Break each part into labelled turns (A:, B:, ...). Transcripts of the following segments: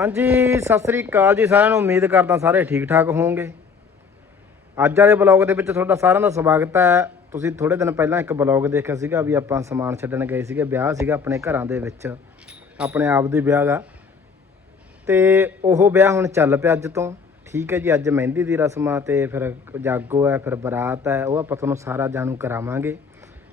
A: ਹਾਂਜੀ, ਸਤਿ ਸ੍ਰੀ ਅਕਾਲ ਜੀ ਸਾਰਿਆਂ ਨੂੰ। ਉਮੀਦ ਕਰਦਾ ਸਾਰੇ ਠੀਕ ਠਾਕ ਹੋਵੋਗੇ। ਅੱਜ ਵਾਲੇ ਬਲੌਗ ਦੇ ਵਿੱਚ ਤੁਹਾਡਾ ਸਾਰਿਆਂ ਦਾ ਸਵਾਗਤ ਹੈ। ਤੁਸੀਂ ਥੋੜੇ ਦਿਨ ਪਹਿਲਾਂ ਇੱਕ ਬਲੌਗ ਦੇਖਿਆ ਸੀਗਾ ਵੀ ਆਪਾਂ ਸਮਾਨ ਛੱਡਣ ਗਏ ਸੀਗੇ, ਵਿਆਹ ਸੀਗਾ ਆਪਣੇ ਘਰਾਂ ਦੇ ਵਿੱਚ। ਆਪਣੇ ਆਪ ਦੀ ਵਿਆਹ ਗਾ ਤੇ ਉਹ ਵਿਆਹ ਹੁਣ ਚੱਲ ਪਿਆ ਅੱਜ ਤੋਂ। ਠੀਕ ਹੈ ਜੀ, ਅੱਜ ਮਹਿੰਦੀ ਦੀ ਰਸਮ ਆ ਤੇ ਫਿਰ ਜਾਗੋ ਹੈ, ਫਿਰ ਬਰਾਤ ਹੈ, ਉਹ ਆਪਾਂ ਤੁਹਾਨੂੰ ਸਾਰਾ ਜਾਣੂ ਕਰਾਵਾਂਗੇ।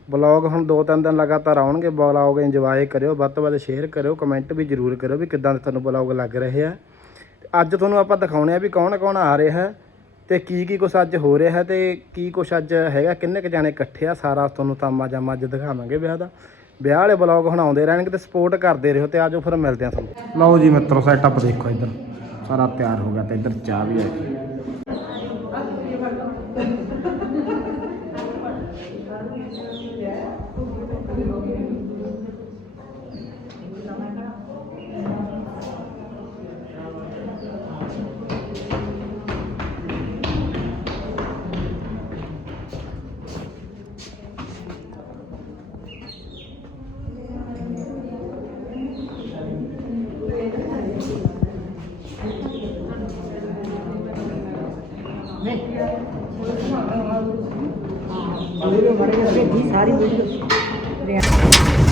A: ਬਲੌਗ ਹੁਣ ਦੋ ਤਿੰਨ ਦਿਨ ਲਗਾਤਾਰ ਆਉਣਗੇ ਬਲੌਗ ਇੰਜੋਏ ਕਰਿਓ, ਵੱਧ ਤੋਂ ਵੱਧ ਸ਼ੇਅਰ ਕਰਿਓ ਕਮੈਂਟ ਵੀ ਜ਼ਰੂਰ ਕਰਿਓ ਵੀ ਕਿੱਦਾਂ ਦੇ ਤੁਹਾਨੂੰ ਬਲੌਗ ਲੱਗ ਰਹੇ ਆ। ਅੱਜ ਤੁਹਾਨੂੰ ਆਪਾਂ ਦਿਖਾਉਣੇ ਆ ਵੀ ਕੌਣ ਕੌਣ ਆ ਰਿਹਾ ਹੈ ਤੇ ਕੀ ਕੀ ਕੁਛ ਅੱਜ ਹੋ ਰਿਹਾ ਹੈ ਤੇ ਕੀ ਕੁਛ ਅੱਜ ਹੈਗਾ, ਕਿੰਨੇ ਕੁ ਜਾਣੇ ਇਕੱਠੇ ਆ, ਸਾਰਾ ਤੁਹਾਨੂੰ ਤਾਮਾ ਜਾਮਾ ਅੱਜ ਦਿਖਾਵਾਂਗੇ ਵਿਆਹ ਦਾ। ਵਿਆਹ ਵਾਲੇ ਬਲੌਗ ਹੁਣ ਆਉਂਦੇ ਰਹਿਣਗੇ ਤੇ ਸਪੋਰਟ ਕਰਦੇ ਰਹੋ ਤੇ ਆਜੋ ਫਿਰ ਮਿਲਦੇ ਆ ਤੁਹਾਨੂੰ। ਲਓ ਜੀ ਮਿੱਤਰੋ ਸੈਟਅਪ ਦੇਖੋ ਇੱਧਰ, ਸਾਰਾ ਤਿਆਰ ਹੋ ਗਿਆ ਤੇ ਇੱਧਰ ਚਾਹ ਵੀ ਆ ਗਈ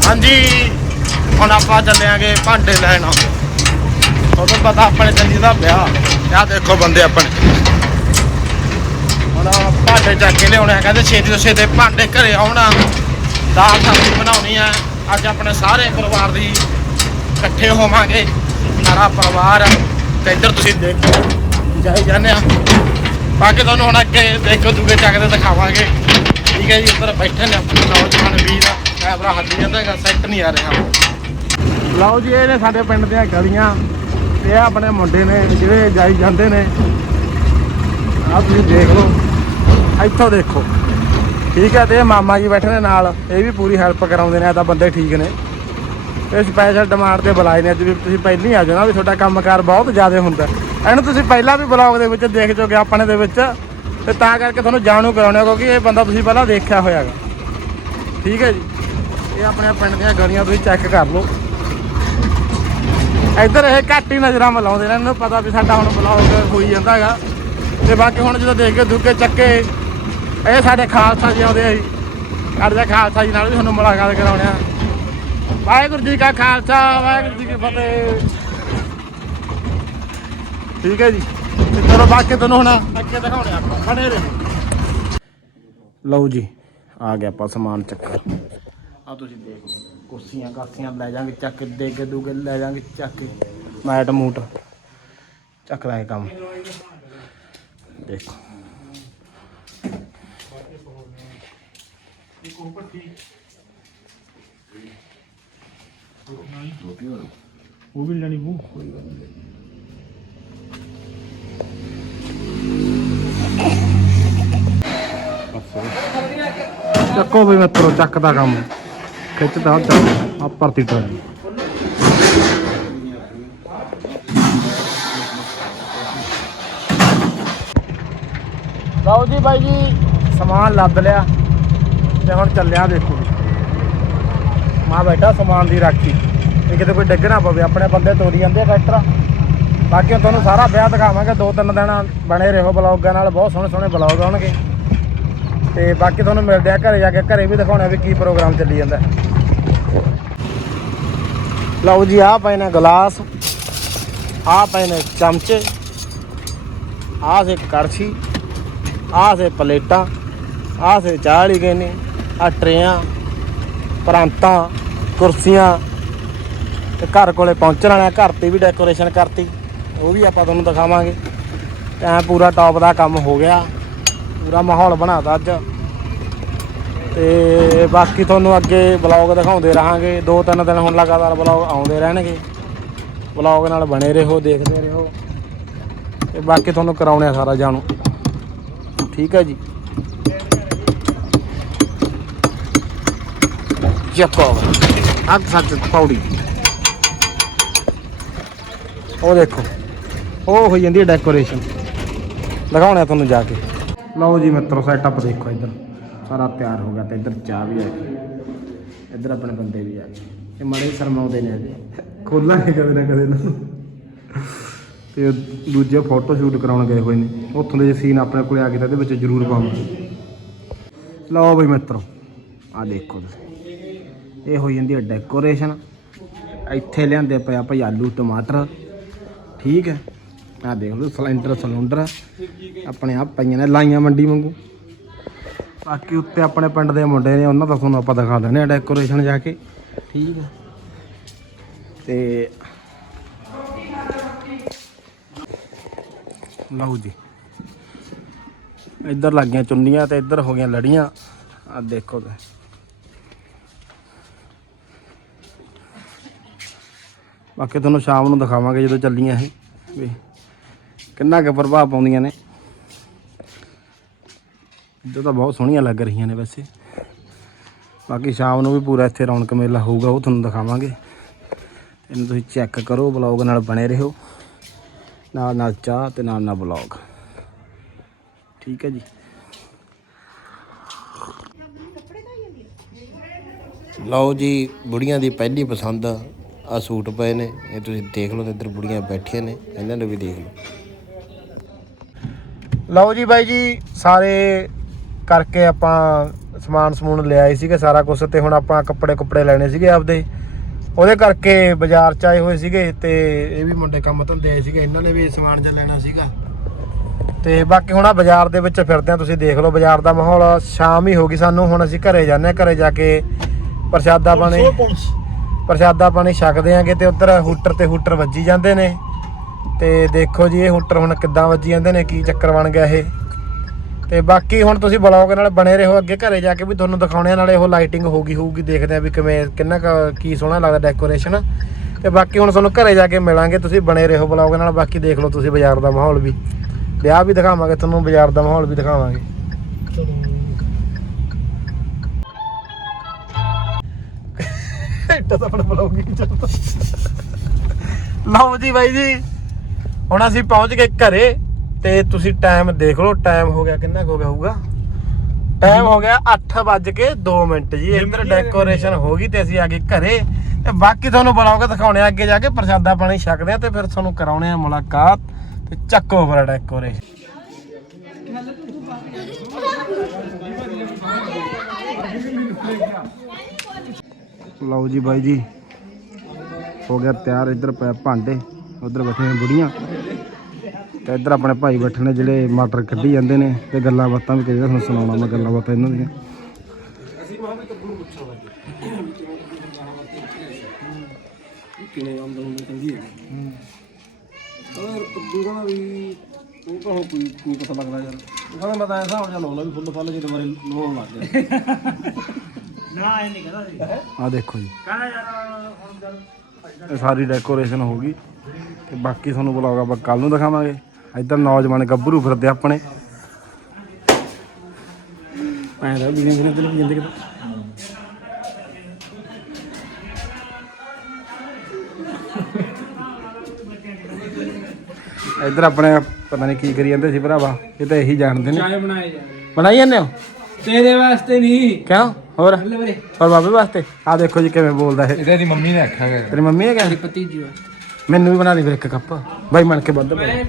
A: ਹਾਂਜੀ, ਹੁਣ ਆਪਾਂ ਚੱਲਿਆਂਗੇ ਭਾਂਡੇ ਲੈਣ। ਤੁਹਾਨੂੰ ਪਤਾ ਆਪਣੇ ਚੰਦੀ ਦਾ ਵਿਆਹ। ਆਹ ਦੇਖੋ ਬੰਦੇ ਆਪਣੇ। ਹੁਣ ਭਾਂਡੇ ਚੱਕ ਕੇ ਲਿਆਉਣੇ ਆ, ਕਹਿੰਦੇ ਛੇਤੀ ਤੋਂ ਛੇਤੀ ਭਾਂਡੇ ਘਰੇ ਆਉਣਾ। ਦਾਲ ਸਬਜ਼ੀ ਬਣਾਉਣੀ ਆ। ਅੱਜ ਆਪਣੇ ਸਾਰੇ ਪਰਿਵਾਰ ਦੀ ਇਕੱਠੇ ਹੋਵਾਂਗੇ। ਸਾਰਾ ਪਰਿਵਾਰ ਆ ਤੇ ਇੱਧਰ ਤੁਸੀਂ ਦੇਖੋ ਜਾਈ ਜਾਂਦੇ ਆ। ਬਾਕੀ ਤੁਹਾਨੂੰ ਹੁਣ ਅੱਗੇ ਦੇਖੋ ਦੂਗੇ ਚੱਕ ਦੇ ਦਿਖਾਵਾਂਗੇ। ਠੀਕ ਹੈ ਜੀ, ਉੱਧਰ ਬੈਠੇ ਨੇ ਨੌਜਵਾਨ ਵੀਰ ਕੈਮਰਾ ਹੱਲੀ ਜਾਂਦਾ ਹੈਗਾ ਸੈੱਟ ਨਹੀਂ ਆ ਰਿਹਾ। ਲਓ ਜੀ, ਇਹ ਨੇ ਸਾਡੇ ਪਿੰਡ ਦੀਆਂ ਗਲੀਆਂ। ਇਹ ਆਪਣੇ ਮੁੰਡੇ ਨੇ, ਜਿਹੜੇ ਜਾਈ ਜਾਂਦੇ ਨੇ। ਆਹ ਤੁਸੀਂ ਦੇਖ ਲਓ, ਇੱਥੋਂ ਦੇਖੋ। ਠੀਕ ਹੈ, ਤੇ ਇਹ ਮਾਮਾ ਜੀ ਬੈਠੇ ਨੇ ਨਾਲ। ਇਹ ਵੀ ਪੂਰੀ ਹੈਲਪ ਕਰਾਉਂਦੇ ਨੇ, ਇਹ ਤਾਂ ਬੰਦੇ ਠੀਕ ਨੇ। ਇਹ ਸਪੈਸ਼ਲ ਡਿਮਾਂਡ ਤੇ ਬੁਲਾਏ ਨੇ ਅੱਜ ਵੀ। ਤੁਸੀਂ ਪਹਿਲਾਂ ਹੀ ਆ ਜਾਣਾ ਵੀ ਤੁਹਾਡਾ ਕੰਮਕਾਰ ਬਹੁਤ ਜ਼ਿਆਦਾ ਹੁੰਦਾ। ਇਹਨੂੰ ਤੁਸੀਂ ਪਹਿਲਾਂ ਵੀ ਬਲੌਗ ਦੇ ਵਿੱਚ ਦੇਖ ਚੁੱਕੇ ਆਪਣੇ ਦੇ ਵਿੱਚ। ਤੇ ਤਾਂ ਕਰਕੇ ਤੁਹਾਨੂੰ ਜਾਣੂ ਕਰਾਉਣਾ ਕਿਉਂਕਿ ਇਹ ਬੰਦਾ ਤੁਸੀਂ ਪਹਿਲਾਂ ਦੇਖਿਆ ਹੋਇਆਗਾ ਠੀਕ ਹੈ ਜੀ? ਇਹ ਆਪਣੇ ਪਿੰਡ ਦੀਆਂ ਗਲੀਆਂ ਤੁਸੀਂ ਚੈੱਕ ਕਰ ਲਓ। ਇੱਧਰ ਇਹ ਘੱਟ ਹੀ ਨਜ਼ਰਾਂ ਮਲਾਉਂਦੇ ਨੇ, ਇਹਨੂੰ ਪਤਾ ਵੀ ਸਾਡਾ ਹੁਣ ਬਲੌਗ ਹੋਈ ਜਾਂਦਾ ਹੈਗਾ। ਤੇ ਬਾਕੀ ਹੁਣ ਜਦੋਂ ਦੇਖ ਕੇ ਦੁੱਕੇ ਚੱਕੇ। ਇਹ ਸਾਡੇ ਖਾਲਸਾ ਜੀ ਆਉਂਦੇ ਆ ਜੀ। ਕਰਦੇ ਖਾਲਸਾ ਜੀ ਨਾਲ ਵੀ ਤੁਹਾਨੂੰ ਮੁਲਾਕਾਤ ਕਰਾਉਣੇ ਆ। ਵਾਹਿਗੁਰੂ ਜੀ ਕਾ ਖਾਲਸਾ, ਵਾਹਿਗੁਰੂ ਜੀ ਕੀ ਫਤਿਹ। ਠੀਕ ਹੈ ਜੀ। ਤੇ ਚਲੋ ਬਾਕੀ ਤੁਹਾਨੂੰ ਹੁਣ ਅੱਗੇ ਦਿਖਾਉਣੇ ਆਪਾਂ ਬਣੇ ਰਹੋ ਲਓ ਜੀ, ਆ ਗਿਆ ਆਪਾਂ ਸਮਾਨ ਚੱਕਰ ਆ ਤੁਸੀਂ ਦੇਖ ਕੁਰਸੀਆਂ ਕਾਸੀਆਂ ਲੈ ਜਾਾਂਗੇ ਚੱਕ ਕੇ ਦੇ ਕੇ ਦੂਗੇ ਲੈ ਜਾਾਂਗੇ ਚੱਕ ਕੇ। ਮੈਟ ਮੂਟ ਚੱਕ ਲਾਂਗੇ ਕੰਮ। ਦੇਖੋ। ਉਹ ਵੀ ਲੈਣੀ ਬੂ ਚੱਕੋ ਵੀ ਮਿੱਤਰੋ ਚੱਕਦਾ ਕੰਮ। ਖਿੱਚਦਾ ਚੱਕ ਆ ਭਰਤੀ ਟਰਾਲੀ ਲਓ ਜੀ ਬਾਈ ਜੀ, ਸਮਾਨ ਲੱਦ ਲਿਆ ਤੇ ਹੁਣ ਚੱਲਿਆ ਦੇਖੋ। ਮਾਂ ਬੈਠਾ ਸਮਾਨ ਦੀ ਰਾਖੀ। ਇਹ ਕਿਤੇ ਕੋਈ ਡਿੱਗ ਨਾ ਪਵੇ, ਆਪਣੇ ਬੰਦੇ ਤੋਰੀ ਜਾਂਦੇ ਆ ਟਰੈਕਟਰ ਬਾਕੀ ਹੁਣ ਤੁਹਾਨੂੰ ਸਾਰਾ ਵਿਆਹ ਦਿਖਾਵਾਂਗੇ, ਦੋ ਤਿੰਨ ਦਿਨ ਬਣੇ ਰਹੋ ਬਲੌਗਾਂ ਨਾਲ, ਬਹੁਤ ਸੋਹਣੇ ਸੋਹਣੇ ਬਲੌਗ ਆਉਣਗੇ। ਤੇ ਬਾਕੀ ਤੁਹਾਨੂੰ ਮਿਲਦੇ ਆ ਘਰੇ ਜਾ ਕੇ, ਘਰੇ ਵੀ ਦਿਖਾਉਣਾ ਵੀ ਕੀ ਪ੍ਰੋਗਰਾਮ ਚੱਲੀ ਜਾਂਦਾ। ਲਓ ਜੀ, ਆਹ ਪਏ ਨੇ ਗਲਾਸ, ਆਹ ਪਏ ਨੇ ਚਮਚੇ, ਆਹ ਸੇ ਕੜਛੀ, ਆਹ ਸੇ ਪਲੇਟਾਂ ਆ ਸੇ ਚਾਹ ਲਈ ਗਏ ਨੇ ਆਹ ਟਰੇਆਂ ਪ੍ਰਾਂਤਾਂ, ਕੁਰਸੀਆਂ ਤੇ ਘਰ ਕੋਲੇ ਪਹੁੰਚਣ ਵਾਲਿਆ, ਘਰ ਤੇ ਵੀ ਡੈਕੋਰੇਸ਼ਨ ਕਰਤੀ। ਉਹ ਵੀ ਆਪਾਂ ਤੁਹਾਨੂੰ ਦਿਖਾਵਾਂਗੇ। ਤੇ ਐਂ ਪੂਰਾ ਟੌਪ ਦਾ ਕੰਮ ਹੋ ਗਿਆ। ਪੂਰਾ ਮਾਹੌਲ ਬਣਾਤਾ ਅੱਜ। ਤੇ ਬਾਕੀ ਤੁਹਾਨੂੰ ਅੱਗੇ ਬਲੌਗ ਦਿਖਾਉਂਦੇ ਰਹਾਂਗੇ। ਦੋ ਤਿੰਨ ਦਿਨ ਹੁਣ ਲਗਾਤਾਰ ਬਲੌਗ ਆਉਂਦੇ ਰਹਿਣਗੇ। ਬਲੌਗ ਨਾਲ ਬਣੇ ਰਹੋ, ਦੇਖਦੇ ਰਹੋ। ਤੇ ਬਾਕੀ ਤੁਹਾਨੂੰ ਕਰਾਉਣੇ ਆ ਸਾਰਾ ਜਾਣੂ। ਠੀਕ ਹੈ ਜੀ। ਚੱਕੋ ਅੱਗ ਸੱਚ ਪੌੜੀ ਉਹ ਦੇਖੋ। ਉਹ ਹੋਈ ਜਾਂਦੀ ਹੈ ਡੈਕੋਰੇਸ਼ਨ ਦਿਖਾਉਣਾ ਤੁਹਾਨੂੰ ਜਾ ਕੇ। ਲਓ ਜੀ ਮਿੱਤਰੋ ਸੈਟਅਪ ਦੇਖੋ ਇੱਧਰ। ਸਾਰਾ ਤਿਆਰ ਹੋ ਗਿਆ ਤੇ ਇੱਧਰ ਚਾਹ ਵੀ ਆ ਗਈ। ਇੱਧਰ ਆਪਣੇ ਬੰਦੇ ਵੀ ਆ ਗਏ। ਇਹ ਮੜੇ ਸ਼ਰਮਾਉਂਦੇ ਨੇ ਖੋਲਾਂਗੇ ਕਦੇ ਨਾ ਕਦੇ ਨੂੰ। ਤੇ ਦੂਜੇ ਫੋਟੋ ਸ਼ੂਟ ਕਰਾਉਣ ਗਏ ਹੋਏ ਨੇ। ਉੱਥੋਂ ਦੇ ਸੀਨ ਆਪਣੇ ਕੋਲੇ ਆ ਗਏ ਤਾਂ ਇਹਦੇ ਵਿੱਚ ਜ਼ਰੂਰ ਪਾਵਾਂਗੇ। ਲਓ ਬਈ ਮਿੱਤਰੋ ਆ ਦੇਖੋ ਤੁਸੀਂ। ਇਹ ਹੋਈ ਜਾਂਦੀ ਹੈ ਡੈਕੋਰੇਸ਼ਨ ਇੱਥੇ ਲਿਆਂਦੇ ਪਿਆ ਭਾਈ ਆਲੂ, ਟਮਾਟਰ। ਠੀਕ ਹੈ। ਆ ਦੇਖ ਲਓ, ਸਿਲੰਡਰ ਸਿਲੰਡਰ। ਆਪਣੇ ਆਪ ਪਈਆਂ ਨੇ ਲਾਈਆਂ ਮੰਡੀ ਵਾਂਗੂ। ਬਾਕੀ ਉੱਤੇ ਆਪਣੇ ਪਿੰਡ ਦੇ ਮੁੰਡੇ ਨੇ, ਉਹਨਾਂ ਦਾ ਤੁਹਾਨੂੰ ਆਪਾਂ ਦਿਖਾ ਦਿੰਦੇ ਆ ਡੈਕੋਰੇਸ਼ਨ ਜਾ ਕੇ। ਠੀਕ ਹੈ। ਤੇ ਲਓ ਜੀ। ਇੱਧਰ ਲੱਗੀਆਂ ਚੁੰਨੀਆਂ ਤੇ ਇੱਧਰ ਹੋ ਗਈਆਂ ਲੜੀਆਂ। ਆ ਦੇਖੋ ਤੇ ਬਾਕੀ ਤੁਹਾਨੂੰ ਸ਼ਾਮ ਨੂੰ ਦਿਖਾਵਾਂਗੇ ਜਦੋਂ ਚੱਲੀਆਂ ਇਹ। ਵੀ ਕਿੰਨਾ ਕੁ ਪ੍ਰਭਾਵ ਪਾਉਂਦੀਆਂ ਨੇ। ਇੱਧਰ ਤਾਂ ਬਹੁਤ ਸੋਹਣੀਆਂ ਲੱਗ ਰਹੀਆਂ ਨੇ ਵੈਸੇ। ਬਾਕੀ ਸ਼ਾਮ ਨੂੰ ਵੀ ਪੂਰਾ ਇੱਥੇ ਰੌਣਕ ਮੇਲਾ ਹੋਊਗਾ, ਉਹ ਤੁਹਾਨੂੰ ਦਿਖਾਵਾਂਗੇ। ਇਹਨੂੰ ਤੁਸੀਂ ਚੈੱਕ ਕਰੋ ਬਲੌਗ ਨਾਲ ਬਣੇ ਰਹੋ। ਨਾਲ ਨਾਲ ਚਾਹ ਤੇ ਨਾਲ ਨਾਲ ਬਲੌਗ ਠੀਕ ਹੈ ਜੀ।
B: ਲਓ ਜੀ, ਬੁੜੀਆਂ ਦੀ ਪਹਿਲੀ ਪਸੰਦ ਆ ਸੂਟ ਪਏ ਨੇ ਇਹ ਤੁਸੀਂ ਦੇਖ ਲਓ ਤੇ ਇੱਧਰ ਬੁੜੀਆਂ ਬੈਠੀਆਂ ਨੇ ਇਹਨਾਂ ਨੂੰ ਵੀ ਦੇਖ ਲਓ।
A: ਲਓ ਜੀ ਬਾਈ ਜੀ ਸਾਰੇ ਕਰਕੇ ਆਪਾਂ ਸਮਾਨ ਸਮੂਨ ਲਿਆਏ ਸੀਗੇ ਸਾਰਾ ਕੁਝ ਤੇ ਹੁਣ ਆਪਾਂ ਕੱਪੜੇ ਕੁੱਪੜੇ ਲੈਣੇ ਸੀਗੇ ਆਪਦੇ। ਉਹਦੇ ਕਰਕੇ ਬਾਜ਼ਾਰ ਚ ਆਏ ਹੋਏ ਸੀਗੇ ਤੇ ਇਹ ਵੀ ਮੁੰਡੇ ਕੰਮ ਧੰਦੇ ਆਏ ਸੀਗੇ ਇਹਨਾਂ ਨੇ ਵੀ ਸਮਾਨ ਜਿਹਾ ਲੈਣਾ ਸੀਗਾ। ਤੇ ਬਾਕੀ ਹੁਣ ਆ ਬਾਜ਼ਾਰ ਦੇ ਵਿੱਚ ਫਿਰਦੇ ਆ ਤੁਸੀਂ ਦੇਖ ਲਓ ਬਾਜ਼ਾਰ ਦਾ ਮਾਹੌਲ ਸ਼ਾਮ ਹੀ ਹੋ ਗਈ ਸਾਨੂੰ ਹੁਣ ਅਸੀਂ ਘਰੇ ਜਾਂਦੇ ਆ ਘਰੇ ਜਾ ਕੇ ਪ੍ਰਸ਼ਾਦਾ ਪਾਣੀ। ਪ੍ਰਸ਼ਾਦਾ ਪਾਣੀ ਛਕਦੇ ਆਂਗੇ ਤੇ ਉੱਧਰ ਹੂਟਰ ਤੇ ਹੂਟਰ ਵੱਜੀ ਜਾਂਦੇ ਨੇ। ਤੇ ਦੇਖੋ ਜੀ ਇਹ ਹੂਟਰ ਹੁਣ ਕਿੱਦਾਂ ਵੱਜੀ ਜਾਂਦੇ ਨੇ ਕੀ ਚੱਕਰ ਬਣ ਗਿਆ ਇਹ। ਤੇ ਬਾਕੀ ਹੁਣ ਤੁਸੀਂ ਬਲੌਗ ਨਾਲ ਬਣੇ ਰਹੋ ਅੱਗੇ ਘਰੇ ਜਾ ਕੇ ਵੀ ਤੁਹਾਨੂੰ ਦਿਖਾਉਣੇ ਆ, ਨਾਲੇ ਉਹ ਲਾਈਟਿੰਗ ਹੋਊਗੀ ਹੋਊਗੀ ਦੇਖਦੇ ਆ ਵੀ ਕਿਵੇਂ ਕਿੰਨਾ ਕੁ ਕੀ ਸੋਹਣਾ ਲੱਗਦਾ ਡੈਕੋਰੇਸ਼ਨ ਤੇ ਬਾਕੀ ਹੁਣ ਤੁਹਾਨੂੰ ਘਰੇ ਜਾ ਕੇ ਮਿਲਾਂਗੇ ਤੁਸੀਂ ਬਣੇ ਰਹੋ ਬਲੌਗ ਨਾਲ ਬਾਕੀ ਦੇਖ ਲਓ ਤੁਸੀਂ ਬਾਜ਼ਾਰ ਦਾ ਮਾਹੌਲ ਵੀ। ਵਿਆਹ ਵੀ ਦਿਖਾਵਾਂਗੇ ਤੁਹਾਨੂੰ ਬਾਜ਼ਾਰ ਦਾ ਮਾਹੌਲ ਵੀ ਦਿਖਾਵਾਂਗੇ। ਇੱਟਾ ਤਾਂ ਆਪਣਾ ਬਲੌਗ ਹੀ ਚੱਲਦਾ ਲਓ ਜੀ ਬਾਈ ਜੀ ਹੁਣ ਅਸੀਂ ਪਹੁੰਚ ਗਏ ਘਰੇ ਤੇ ਤੁਸੀਂ ਟਾਈਮ ਦੇਖ ਲਓ ਟਾਈਮ ਹੋ ਗਿਆ ਕਿੰਨਾ ਕੁ ਹੋ ਗਿਆ ਹੋਊਗਾ? ਟਾਈਮ ਹੋ ਗਿਆ 8 ਵੱਜ ਕੇ 2 ਮਿੰਟ ਜੀ ਇੱਧਰ ਡੈਕੋਰੇਸ਼ਨ ਹੋ? ਗਈ ਤੇ ਅਸੀਂ ਆ ਗਏ ਘਰੇ। ਤੇ ਬਾਕੀ ਤੁਹਾਨੂੰ ਬੁਲਾਉਂਗੇ ਦਿਖਾਉਣੇ ਆ ਅੱਗੇ ਜਾ ਕੇ ਪ੍ਰਸ਼ਾਦਾ ਪਾਣੀ ਛਕਦੇ ਆ ਤੇ ਫਿਰ ਤੁਹਾਨੂੰ ਕਰਾਉਣੇ ਆ ਮੁਲਾਕਾਤ ਤੇ ਚੱਕੋ ਫਿਰ ਡੈਕੋਰੇਸ਼ਨ ਲਓ ਜੀ ਬਾਈ ਜੀ, ਹੋ ਗਿਆ ਤਿਆਰ, ਇੱਧਰ ਪਏ ਭਾਂਡੇ, ਉਧਰ ਬੈਠੇ ਨੇ ਬੁੜੀਆਂ ਤੇ ਇੱਧਰ ਆਪਣੇ ਭਾਈ ਬੈਠੇ ਨੇ ਜਿਹੜੇ ਮਟਰ ਕੱਢੀ ਜਾਂਦੇ ਨੇ ਤੇ ਗੱਲਾਂ ਬਾਤਾਂ ਵੀ ਕਰੀਆਂ ਤੁਹਾਨੂੰ ਸੁਣਾਉਣਾ ਮੈਂ ਗੱਲਾਂ ਬਾਤਾਂ ਇਹਨਾਂ ਦੀਆਂ।
C: ਔਰ ਕੱਦੂ ਦਾ ਵੀ ਉਹ ਤਾਂ ਕੋਈ ਕੋਈ ਪਤਾ ਲੱਗਦਾ ਯਾਰ। ਉਹ ਕਹਿੰਦਾ ਮੈਂ ਤਾਂ ਐਸਾ ਹੋ ਜਾ ਲਾਉਣਾ ਵੀ ਫੁੱਲ ਫੱਲ ਜਿਹਦੇ ਬਾਰੇ ਲਾਉਣ ਲੱਗ ਗਿਆ
A: ਆ ਦੇਖੋ ਜੀ। ਇਹ ਸਾਰੀ ਡੈਕੋਰੇਸ਼ਨ ਹੋ ਗਈ। ਤੇ ਬਾਕੀ ਤੁਹਾਨੂੰ ਬੁਲਾਉਗਾ ਆਪਾਂ ਕੱਲ ਨੂੰ ਦਿਖਾਵਾਂਗੇ। ਇੱਧਰ ਨੌਜਵਾਨ ਗੱਭਰੂ ਫਿਰਦੇ ਆਪਣੇ। ਐਂ ਦਾ ਬਿਨਾਂ ਬਿਨਾਂ ਤੇ ਜਿੰਦਗੀ ਇੱਧਰ ਆਪਣੇ ਪਤਾ ਨਹੀਂ ਕੀ ਕਰੀ ਜਾਂਦੇ ਸੀ ਭਰਾਵਾ। ਇਹ ਤਾਂ ਇਹੀ ਜਾਣਦੇ ਨੇ।
C: ਚਾਹ ਬਣਾਏ ਜਾ
A: ਬਣਾਈ ਜਾਂਦੇ ਹੋ?
C: ਤੇਰੇ ਵਾਸਤੇ ਨਹੀਂ।
A: ਕਿਉਂ? ਹੋਰ? ਪਰ ਬਾਬੇ ਵਾਸਤੇ? ਆ ਦੇਖੋ ਜੀ ਕਿਵੇਂ ਬੋਲਦਾ ਇਹ।
C: ਇਹਦੀ ਮੰਮੀ ਨੇ ਆਖਿਆ ਗਿਆ
A: ਤੇਰੀ ਮੰਮੀ ਹੈ ਕਿਆ
C: ਭਤੀਜੀ ਵਾਸਤੇ
A: ਮੈਨੂੰ ਵੀ ਬਣਾ ਦੇ ਫਿਰ ਇੱਕ ਕੱਪ। ਬਾਈ ਮਣ ਕੇ ਵੱਧ ਪਏ।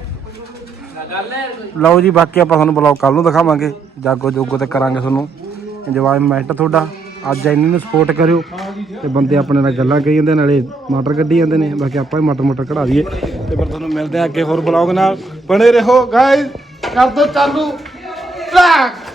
A: ਲਓ ਜੀ ਬਾਕੀ ਆਪਾਂ ਤੁਹਾਨੂੰ ਬਲੌਗ ਕੱਲ ਨੂੰ ਦਿਖਾਵਾਂਗੇ। ਜਾਗੋ ਜੋਗੋ ਤੇ ਕਰਾਂਗੇ ਤੁਹਾਨੂੰ। ਇੰਜੋਇਮੈਂਟ ਤੁਹਾਡਾ। ਅੱਜ ਇਹਨਾਂ ਨੂੰ ਸਪੋਰਟ ਕਰਿਓ ਤੇ ਬੰਦੇ ਆਪਣੇ ਨਾਲ ਗੱਲਾਂ ਕਹੀ ਜਾਂਦੇ ਨਾਲੇ ਮਟਰ ਕੱਢੀ ਜਾਂਦੇ ਨੇ। ਬਾਕੀ ਆਪਾਂ ਵੀ ਮਟਰ ਮਟਰ ਕਢਾ ਦਈਏ ਤੇ ਫਿਰ ਤੁਹਾਨੂੰ ਮਿਲਦੇ ਆ ਅੱਗੇ ਹੋਰ ਬਲੌਗ ਨਾਲ। ਬਣੇ ਰਹੋ ਗਾਇਸ ਕਰ ਦੋ ਚਾਲੂ। ਟਰੈਕ